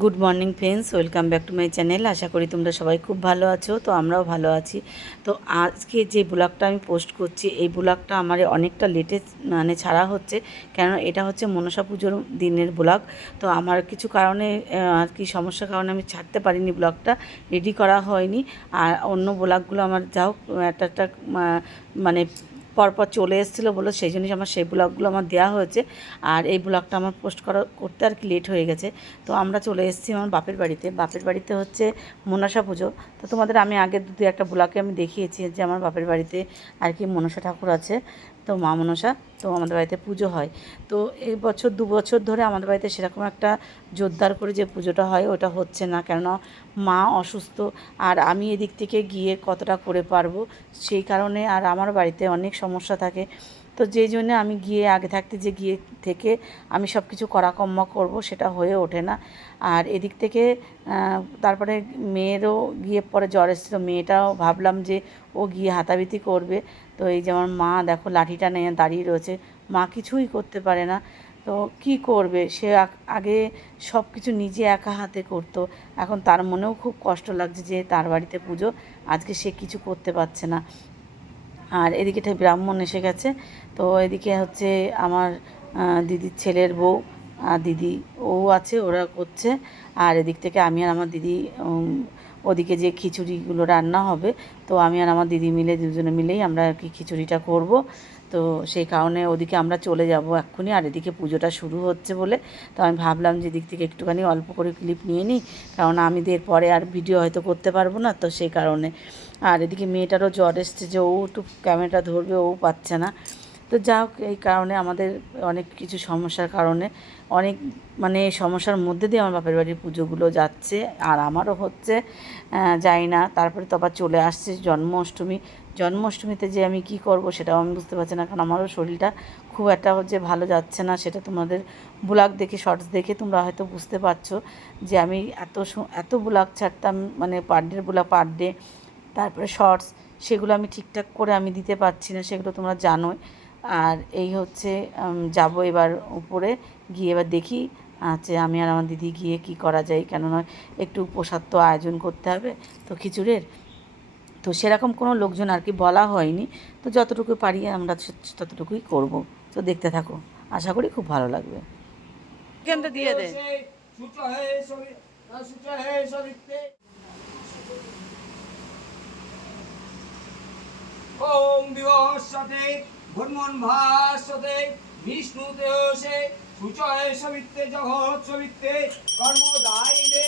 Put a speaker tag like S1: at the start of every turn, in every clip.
S1: Good morning friends, welcome back to my channel. আশা করি তোমরা সবাই খুব ভালো আছো, তো আমরাও ভালো আছি। তো আজকে যে ব্লগটা আমি পোস্ট করছি, এই ব্লগটা আমার অনেকটা লেটে মানে ছাড়া হচ্ছে কেন এটা হচ্ছে মনসা পুজোর দিনের ব্লগ। তো আমার কিছু কারণে আর কি সমস্যার কারণে আমি ছাড়তে পারিনি ব্লগটা রেডি করা হয়নি। আর অন্য ব্লগগুলো আমার যাও একটা একটা মানে পরপর চলে এসেছিল বলে সেই জন্যই আমার সেই ব্লগগুলো আমার দেওয়া হয়েছে। আর এই ব্লগটা আমার পোস্ট করা, করতে আর কি লেট হয়ে গেছে। তো আমরা চলে এসেছি আমার বাপের বাড়িতে। বাপের বাড়িতে হচ্ছে মনসা পুজো। তো তোমাদের আমি আগে দু একটা ব্লগে আমি দেখিয়েছি যে আমার বাপের বাড়িতে আর কি মনসা ঠাকুর আছে। তো মা মনসা, তো আমাদের বাড়িতে পুজো হয়। তো এই বছর, দু বছর ধরে আমাদের বাড়িতে সেরকম একটা জোরদার করে যে পুজোটা হয়, ওটা হচ্ছে না। কেননা মা অসুস্থ, আর আমি এদিক থেকে গিয়ে কতটা করে পারব, সেই কারণে আর আমার বাড়িতে অনেক সমস্যা থাকে। তো যেই জন্য আমি গিয়ে আগে থাকতে যে গিয়ে থেকে আমি সব কিছু করা কম্মা করব সেটা হয়ে ওঠে না। আর এদিক থেকে তারপরে মেয়েরও গিয়ে পরে জ্বর এসেছিল মেয়েটাও ভাবলাম যে ও গিয়ে হাতাবিতি করবে। তো এই যে আমার মা দেখো লাঠিটা নিয়ে দাঁড়িয়ে রয়েছে, মা কিছুই করতে পারে না। তো কি করবে? সে আগে সব কিছু নিজে একা হাতে করতো। এখন তার মনেও খুব কষ্ট লাগছে যে তার বাড়িতে পুজো, আজকে সে কিছু করতে পারছে না। আর এদিকে ব্রাহ্মণ এসে গেছে তো এদিকে হচ্ছে আমার দিদির ছেলের বউ আর দিদি ও আছে, ওরা করছে। আর এদিক থেকে আমি আর আমার দিদি ওদিকে যে খিচুড়িগুলো রান্না হবে, তো আমি আর আমার দিদি মিলে দুজনে মিলেই আমরা আর কি খিচুড়িটা করব। তো সেই কারণে ওদিকে আমরা চলে যাব এক্ষুনি, আর এদিকে পুজোটা শুরু হচ্ছে বলে। তো আমি ভাবলাম যে দিক থেকে একটুখানি অল্প করে ক্লিপ নিয়ে নিই, কারণ আমি পরে আর ভিডিও হয়তো করতে পারব না, তো সেই কারণে। আর এদিকে মেয়েটারও জ্বর এসছে যে ও একটু ক্যামেরাটা ধরবে, ও পাচ্ছে না। তো যা হোক এই কারণে আমাদের অনেক কিছু সমস্যার কারণে অনেক মানে সমস্যার মধ্যে দিয়ে আমার বাপের বাড়ির পুজোগুলো যাচ্ছে আর আমারও হচ্ছে যাই না। তারপরে তো আবার চলে আসছে জন্মাষ্টমী। জন্মাষ্টমীতে যে আমি কি করব সেটাও আমি বুঝতে পারছি না, কারণ আমারও শরীরটা খুব একটা যে ভালো যাচ্ছে না সেটা তোমাদের ব্লগ দেখে, শর্টস দেখে তোমরা হয়তো বুঝতে পারছ যে আমি এত এত ব্লগ ছাড়তাম মানে per day vlog, per day, তারপরে শর্টস, সেগুলো আমি ঠিকঠাক করে আমি দিতে পারছি না, সেগুলো তোমরা জানোই। আর এই হচ্ছে যাব এবার উপরে গিয়ে এবার দেখি আছে আমি আর আমার দিদি গিয়ে কি করা যায় কেননা একটু প্রসাদ তো আয়োজন করতে হবে তো খিচুড়ের। তো সেরকম কোনো লোকজন আর কি বলা হয়নি তো যতটুকু পারি আমরা ততটুকুই করব। তো দেখতে থাকো আশা করি খুব ভালো লাগবে। এখানটা দিয়ে দে।
S2: ওম বিষ্ণু বিষ্ণুতে সে সুচয় সবিত্তে জগৎ সবিতে কর্মদায়িনে।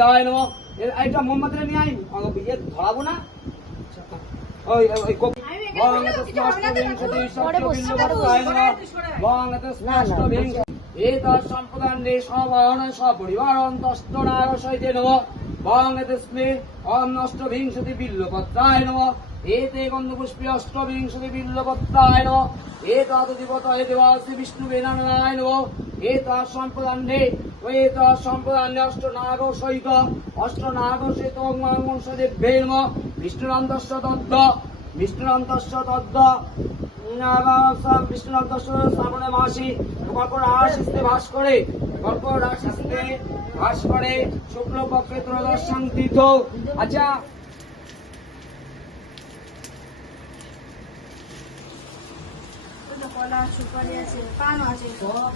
S2: সমিধায় নম এইটা মোহাম্মদের নিয়ে আইন। আমাকে ধরাবো না। ওই ওই বিংশতি সম্প্রদান রে সবাহন সপরিবারন্তস্ত নারসৈতে নম বং এতস্মে বিল্লপত্রায় নম এতে গন্ধপুষ্পে অষ্টবিংশতি বিল্লপত্রায় নম এতৎ দেবতায় দেবাসি বিষ্ণু নম এতৎ সম্প্রদানে এতৎ সম্প্রদানে অষ্ট নাগ সহিত অষ্ট নাগ সহিত মংসদেভ্যে নম বিষ্ণুনন্দস্য তদ্দ বিষ্ণুনন্দস্য তদ্দ। বিষ্ণুনন্দস্য শ্রাবণে মাসি কর্কট আশিস্তে বাস করে কর্কট আশিস্তে বাস করে শুক্লপক্ষে ত্রয়োদশাং তীর্থ আচ্ছা
S3: কলা সুপারি আছে পান আছে।
S2: সব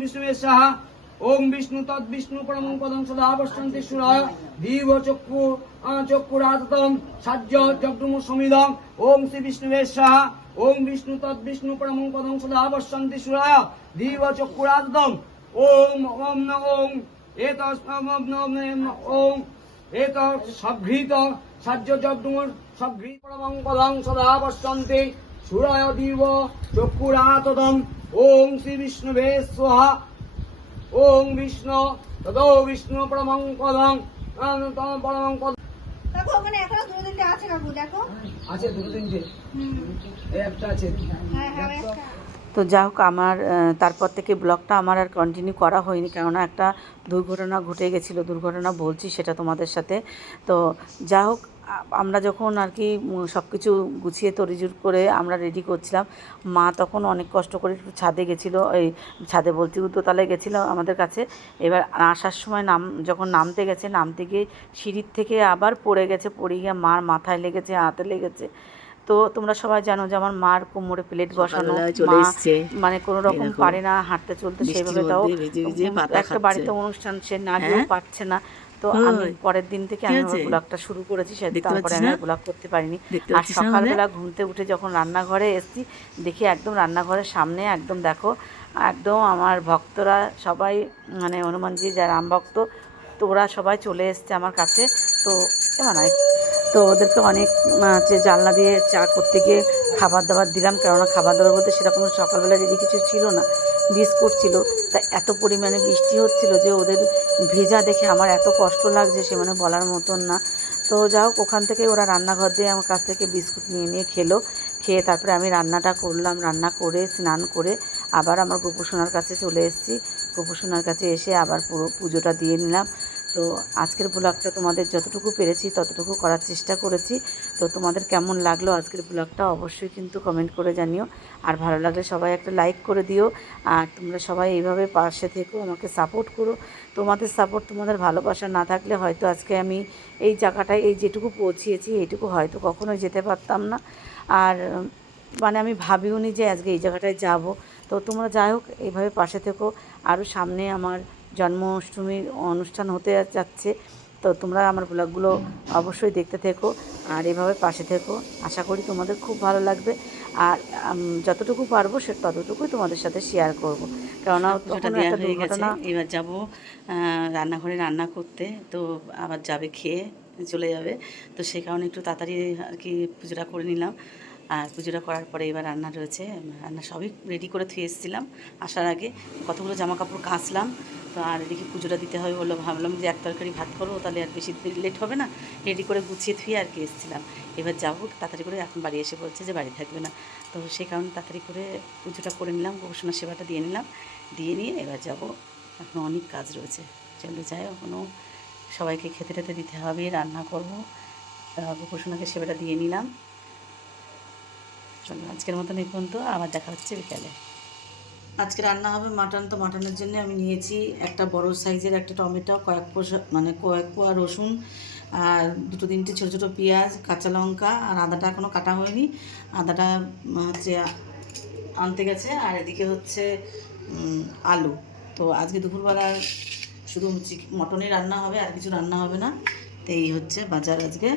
S2: বিষ্ণুবে সাহা ওং বিষ্ণু তৎ বিষ্ণু পরমং পদং সদা বসন্তি সুরা দিব চক্ষু চক্ষুরাততম সাজ্য জগদুম সমিদং ওং শ্রী বিষ্ণুবে সাহা ওং বিষ্ণু তৎ বিষ্ণু পরমং পদং সদা বসন্তি সুরা ওম ওম ন ওম এতস ওম যজ্ঞ সবঘৃত পরমঙ্গলং সদা পশ্যন্তে সুরায় দিব চক্ষুরাতদম। ওম শ্রী বিষ্ণুবে স্বাহা। ওম বিষ্ণু তদো বিষ্ণু
S3: ওখানে এখনও দুটো তিনটে আছে কাকু দেখো।
S2: আছে দুটো তিনটে একটা আছে।
S3: হ্যাঁ হ্যাঁ একটা
S1: তো যা হোক আমার তারপর থেকে ব্লগটা আমার আর কন্টিনিউ করা হয়নি। কেননা একটা দুর্ঘটনা ঘটে গেছিল, দুর্ঘটনা বলছি সেটা তোমাদের সাথে। তো যা হোক আমরা যখন আর কি সব কিছু গুছিয়ে তরিজুর করে আমরা রেডি করছিলাম, মা তখন অনেক কষ্ট করে একটু ছাদে গেছিল, এই ছাদে বলছি উদ্যোতলায় গেছিল আমাদের কাছে। এবার আসার সময় নাম, যখন নামতে গেছে, নামতে গিয়ে সিঁড়ির থেকে আবার পড়ে গেছে, পড়ে গিয়ে মার মাথায় লেগেছে, হাতে লেগেছে। তো তোমরা সবাই জানো যে আমার মার কোমরে প্লেট বসানো মানে কোনো রকম পারে না হাঁটতে চলতে সেভাবে তাও একটা বাড়িতে অনুষ্ঠান সে না গিয়েও
S4: হ্যাঁ?
S1: পারছে না। তো আমি পরের দিন থেকে আমি? ব্লগটা শুরু করেছি সে
S4: দেখতে
S1: তারপরে আমি ব্লগ করতে পারিনি। আর সকালবেলা ঘুমতে উঠে যখন রান্নাঘরে এসেছি দেখি একদম রান্নাঘরের সামনে একদম দেখো একদম আমার ভক্তরা সবাই মানে হনুমানজি যা রাম ভক্ত তো ওরা সবাই চলে এসছে আমার কাছে। তো হয় তো ওদেরকে অনেক হচ্ছে জানলা দিয়ে চা করতে গিয়ে খাবার দাবার দিলাম। কেননা খাবার দাবার বলতে সেরকম সকালবেলা রেডি কিছু ছিল না, বিস্কুট ছিল, তা এত পরিমাণে বৃষ্টি হচ্ছিল যে ওদের ভেজা দেখে আমার এত কষ্ট লাগছে সে মানে বলার মতন না। তো যা হোক, ওখান থেকে ওরা রান্নাঘর দিয়ে আমার কাছ থেকে বিস্কুট নিয়ে নিয়ে খেলো। খেয়ে তারপরে আমি রান্নাটা করলাম, রান্না করে, স্নান করে আবার আমার গোপুসোনার কাছে চলে এসেছি। গোপুসোনার কাছে এসে আবার পুরো পুজোটা দিয়ে নিলাম। তো আজকের ব্লগটা তোমাদের যতটুকু পেরেছি, ততটুকু করার চেষ্টা করেছি। তো তোমাদের কেমন লাগল আজকের ব্লগটা অবশ্যই কিন্তু কমেন্ট করে জানিও। আর ভালো লাগলে সবাই একটা লাইক করে দিও। আর তোমরা সবাই এইভাবে পাশে থেকো, আমাকে সাপোর্ট করো। তোমাদের সাপোর্ট তোমাদের ভালোবাসা না থাকলে হয়তো আজকে আমি এই জায়গাটায় এই যেটুকু পৌঁছিয়েছি, এইটুকু হয়তো কখনোই যেতে পারতাম না। আর মানে আমি ভাবিও নি যে আজকে এই জায়গাটায় যাব। তো তোমরা যাই হোক, এইভাবে পাশে থেকো। আরও সামনে আমার জন্মাষ্টমীর অনুষ্ঠান হতে যাচ্ছে তো তোমরা আমার ব্লগগুলো অবশ্যই দেখতে থেকো আর এভাবে পাশে থেকো। আশা করি তোমাদের খুব ভালো লাগবে আর যতটুকু পারব সে ততটুকুই তোমাদের সাথে শেয়ার করব। কেননা
S4: দেওয়া হয়ে গেছে। এবার যাব রান্নাঘরে রান্না করতে তো আবার যাবে খেয়ে চলে যাবে। তো সেই কারণে একটু তাড়াতাড়ি আর কি পুজোটা করে নিলাম। আর পুজোটা করার পরে এবার রান্না রয়েছে। রান্না সবই রেডি করে থুয়ে এসেছিলাম। আসার আগে কতগুলো জামা কাপড় কাচলাম। তো আর এদিকে পুজোটা দিতে হবে বলে ভাবলাম যে এক তরকারি ভাত করব, তাহলে আর বেশি লেট হবে না। রেডি করে গুছিয়ে থুয়ে আর কি এসেছিলাম। এবার যাব তাড়াতাড়ি করে এখন বাড়ি এসে বলছে যে বাড়ি থাকবে না। তো সেই কারণে তাড়াতাড়ি করে পুজোটা করে নিলাম গবেষণা সেবাটা দিয়ে নিলাম। দিয়ে নিয়ে এবার যাব। এখন অনেক কাজ রয়েছে। চলো যাই এখনও সবাইকে খেতে টেতে দিতে হবে, রান্না করব। গোপোষণাকে সেবাটা দিয়ে নিলাম। চলো, আজকের মতন এই পর্যন্ত, আবার দেখা হচ্ছে বিকালে।
S1: আজকে রান্না হবে মাটন, তো মাটনের জন্য আমি নিয়েছি একটা বড় সাইজের একটা টমেটো, কয়েক পোষা মানে কয়েক পোয়া রসুন, আর দুটো তিনটে ছোটো ছোটো পেঁয়াজ, কাঁচা লঙ্কা, আর আদাটা এখনও কাটা হয়নি। আদাটা হচ্ছে, আনতে গেছে, আর এদিকে হচ্ছে আলু। তো আজকে দুপুরবেলার শুধু মটনই রান্না হবে, আর কিছু রান্না হবে না। তো এই হচ্ছে বাজার আজকে।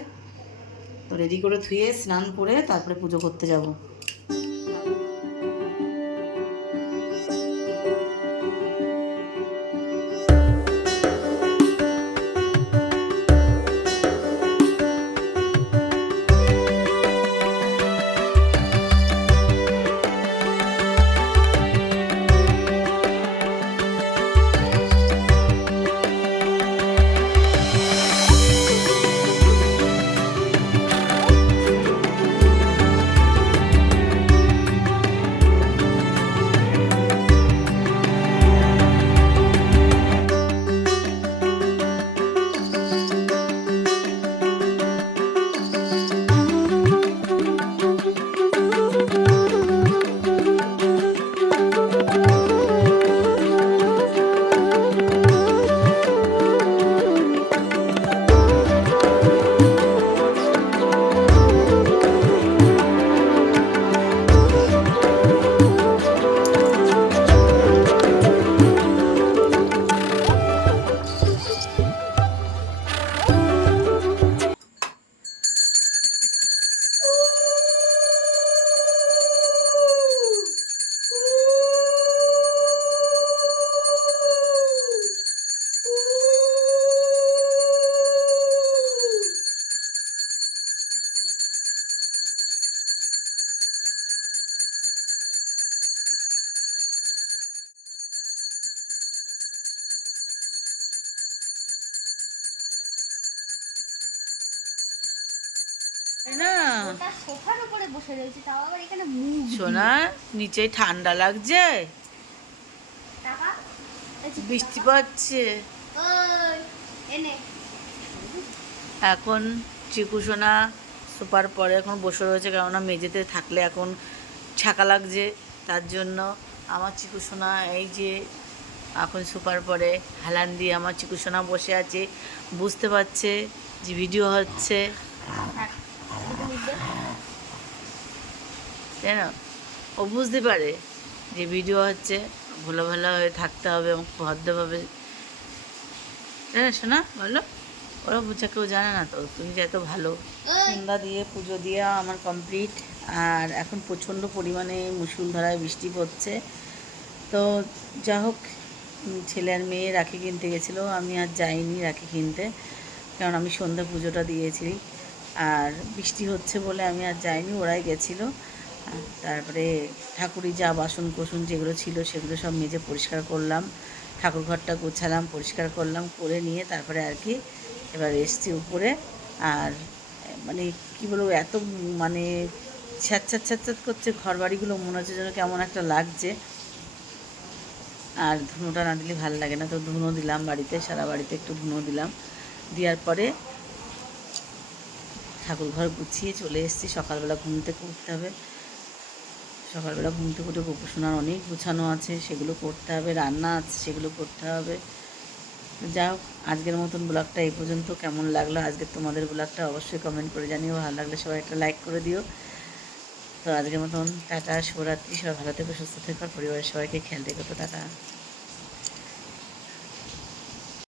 S1: তো রেডি করে ধুয়ে স্নান করে তারপরে পুজো করতে যাব। না?
S3: সোফার উপরে বসে রয়েছে তাও আবার এখানে মুভ
S1: সোনা নিচে ঠান্ডা লাগছে? বৃষ্টি। পড়ছে। এখন চিকু সোনা সুপার পরে এখন বসে রয়েছে কেননা মেঝেতে থাকলে এখন ছাকা লাগছে তার জন্য আমার চিকু সোনা এই যে এখন সুপার পরে হেলান দিয়ে আমার চিকু সোনা বসে আছে বুঝতে পারছে যে ভিডিও হচ্ছে।
S3: উঠবে।
S1: তাই না ও বুঝতে পারে যে ভিডিও হচ্ছে, ভালো ভালো হয়ে থাকতে হবে এবং ভদ্রভাবে। না শোনা বলো। ওরা বুঝা, কেউ জানে না তো। তুমি যে এত ভালো। সন্ধ্যা দিয়ে, পুজো দিয়ে আমার কমপ্লিট আর এখন প্রচণ্ড পরিমাণে মুসুলধারায় বৃষ্টি পড়ছে। তো যা হোক ছেলে আর মেয়ে রাখি কিনতে গেছিল। আমি আর যাইনি রাখি কিনতে। কারণ আমি সন্ধ্যা পুজোটা দিয়েছি। আর বৃষ্টি হচ্ছে বলে আমি আর যাইনি, ওরাই গেছিল। তারপরে ঠাকুরি যা বাসন কোসন যেগুলো ছিল সেগুলো সব মেজে পরিষ্কার করলাম। ঠাকুর ঘরটা গোছালাম, পরিষ্কার করলাম, করে নিয়ে তারপরে আর কি এবার এসছি উপরে। আর মানে কি বলব, এত মানে ছ্যাঁচ্ছাত ছ্যাঁচ্ছাত করছে ঘর বাড়িগুলো মনে হচ্ছে যেন কেমন একটা লাগছে। আর ধুনোটা না দিলে ভালো লাগে না, তো ধুনো দিলাম বাড়িতে, সারা বাড়িতে একটু ধুনো দিলাম। দেওয়ার পরে ঠাকুর ঘর গুছিয়ে চলে এসেছি। সকালবেলা ঘুম থেকে উঠতে হবে। সকালবেলা ঘুম থেকে উঠে গোপসোনার অনেক গুছানো আছে, সেগুলো করতে হবে, রান্না আছে, সেগুলো করতে হবে। যা হোক, আজকের মতন ব্লগটা এই পর্যন্ত। কেমন লাগল আজকে তোমাদের ব্লগটা অবশ্যই কমেন্ট করে জানিও। ভালো লাগলে সবাই একটা লাইক করে দিও। তো আজকের মতন টাটা, শুভরাত্রি। সবাই ভালো থেকো, সুস্থ থেকো, আর পরিবারের সবাইকে খেয়াল রেখো। তো টাটা।